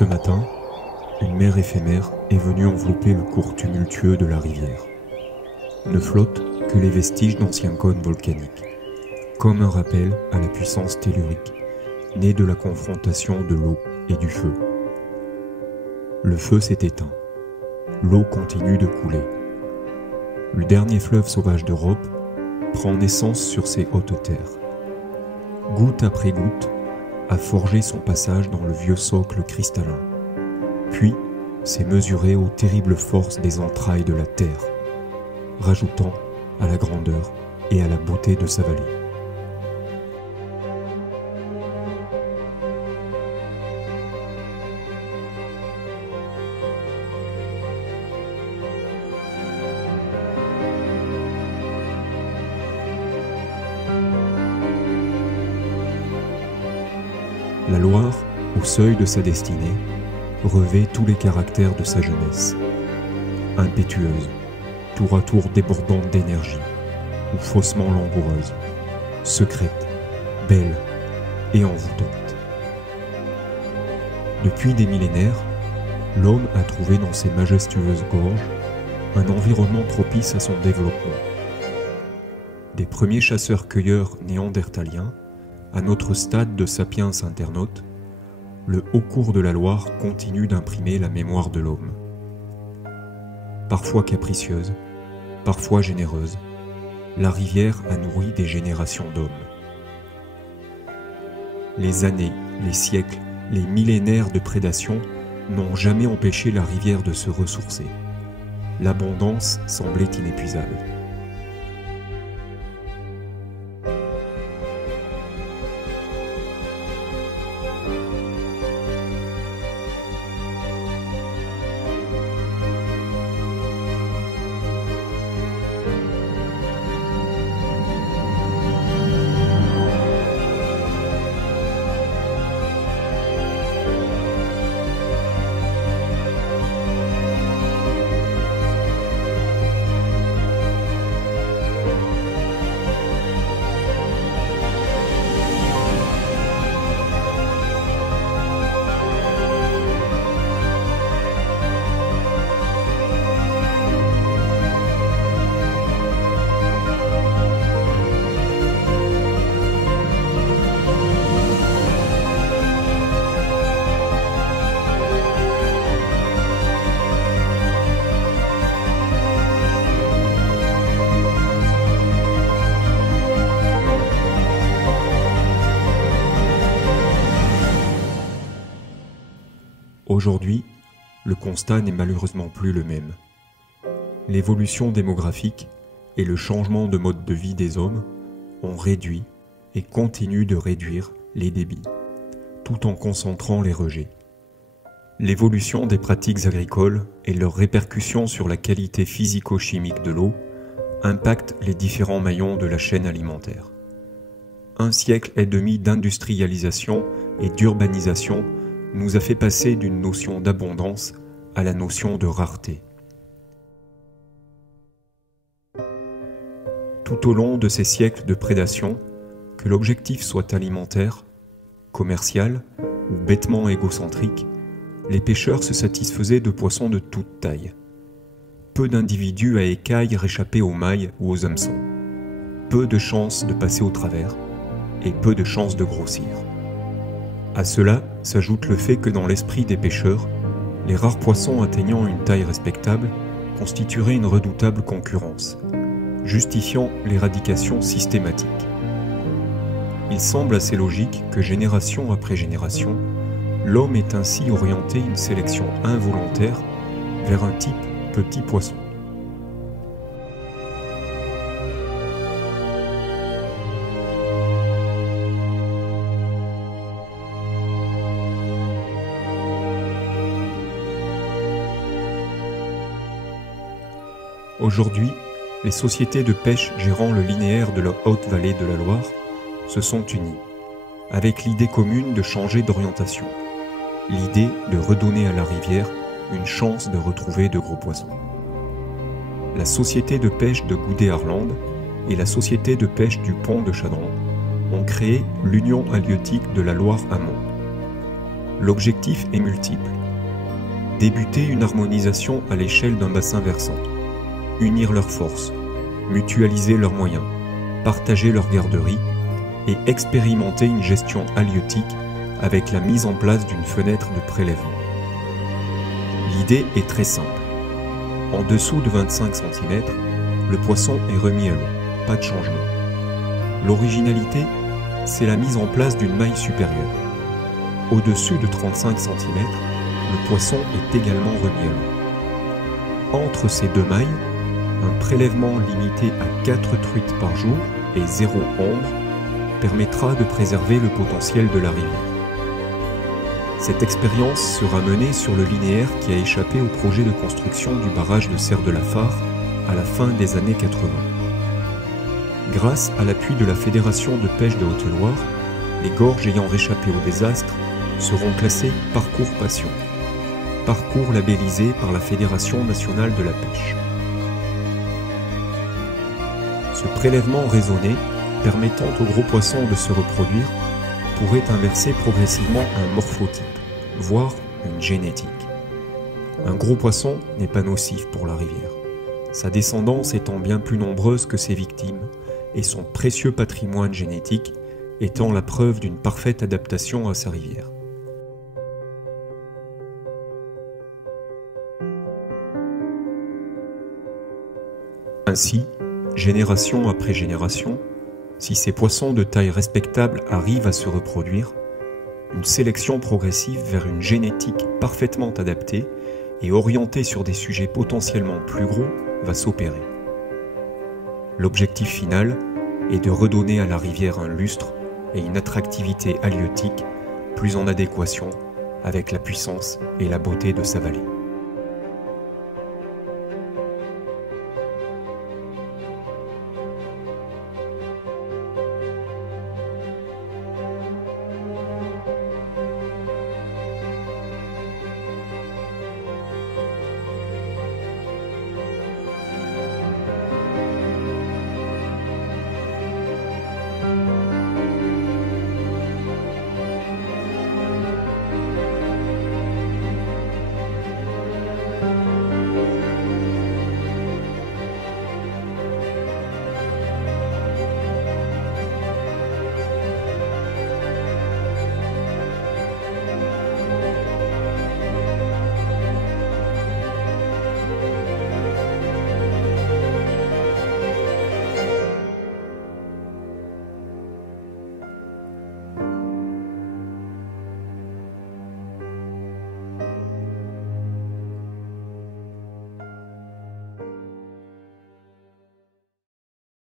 Ce matin, une mer éphémère est venue envelopper le cours tumultueux de la rivière. Ne flottent que les vestiges d'anciens cônes volcaniques, comme un rappel à la puissance tellurique, née de la confrontation de l'eau et du feu. Le feu s'est éteint, l'eau continue de couler. Le dernier fleuve sauvage d'Europe prend naissance sur ces hautes terres. Goutte après goutte, a forgé son passage dans le vieux socle cristallin, puis s'est mesuré aux terribles forces des entrailles de la terre, rajoutant à la grandeur et à la beauté de sa vallée. La Loire, au seuil de sa destinée, revêt tous les caractères de sa jeunesse. Impétueuse, tour à tour débordante d'énergie, ou faussement langoureuse, secrète, belle et envoûtante. Depuis des millénaires, l'homme a trouvé dans ces majestueuses gorges un environnement propice à son développement. Des premiers chasseurs-cueilleurs néandertaliens à notre stade de sapiens internaute, le haut cours de la Loire continue d'imprimer la mémoire de l'homme. Parfois capricieuse, parfois généreuse, la rivière a nourri des générations d'hommes. Les années, les siècles, les millénaires de prédation n'ont jamais empêché la rivière de se ressourcer. L'abondance semblait inépuisable. Aujourd'hui, le constat n'est malheureusement plus le même. L'évolution démographique et le changement de mode de vie des hommes ont réduit et continuent de réduire les débits, tout en concentrant les rejets. L'évolution des pratiques agricoles et leurs répercussions sur la qualité physico-chimique de l'eau impactent les différents maillons de la chaîne alimentaire. 1,5 siècle d'industrialisation et d'urbanisation nous a fait passer d'une notion d'abondance à la notion de rareté. Tout au long de ces siècles de prédation, que l'objectif soit alimentaire, commercial ou bêtement égocentrique, les pêcheurs se satisfaisaient de poissons de toute taille. Peu d'individus à écailles réchappaient aux mailles ou aux hameçons. Peu de chances de passer au travers et peu de chances de grossir. À cela s'ajoute le fait que dans l'esprit des pêcheurs, les rares poissons atteignant une taille respectable constitueraient une redoutable concurrence, justifiant l'éradication systématique. Il semble assez logique que génération après génération, l'homme ait ainsi orienté une sélection involontaire vers un type petit poisson. Aujourd'hui, les sociétés de pêche gérant le linéaire de la haute vallée de la Loire se sont unies, avec l'idée commune de changer d'orientation, l'idée de redonner à la rivière une chance de retrouver de gros poissons. La société de pêche de Goudet-Arlande et la société de pêche du Pont de Chadran ont créé l'Union halieutique de la Loire-Amont. L'objectif est multiple. Débuter une harmonisation à l'échelle d'un bassin versant. Unir leurs forces, mutualiser leurs moyens, partager leurs garderies et expérimenter une gestion halieutique avec la mise en place d'une fenêtre de prélèvement. L'idée est très simple. En dessous de 25 cm, le poisson est remis à l'eau, pas de changement. L'originalité, c'est la mise en place d'une maille supérieure. Au-dessus de 35 cm, le poisson est également remis à l'eau. Entre ces deux mailles, un prélèvement limité à 4 truites par jour et 0 ombre permettra de préserver le potentiel de la rivière. Cette expérience sera menée sur le linéaire qui a échappé au projet de construction du barrage de Serre de la Fare à la fin des années 80. Grâce à l'appui de la Fédération de pêche de Haute-Loire, les gorges ayant réchappé au désastre seront classées Parcours Passion, parcours labellisé par la Fédération nationale de la pêche. Ce prélèvement raisonné, permettant aux gros poissons de se reproduire, pourrait inverser progressivement un morphotype, voire une génétique. Un gros poisson n'est pas nocif pour la rivière, sa descendance étant bien plus nombreuse que ses victimes, et son précieux patrimoine génétique étant la preuve d'une parfaite adaptation à sa rivière. Ainsi, génération après génération, si ces poissons de taille respectable arrivent à se reproduire, une sélection progressive vers une génétique parfaitement adaptée et orientée sur des sujets potentiellement plus gros va s'opérer. L'objectif final est de redonner à la rivière un lustre et une attractivité halieutique plus en adéquation avec la puissance et la beauté de sa vallée.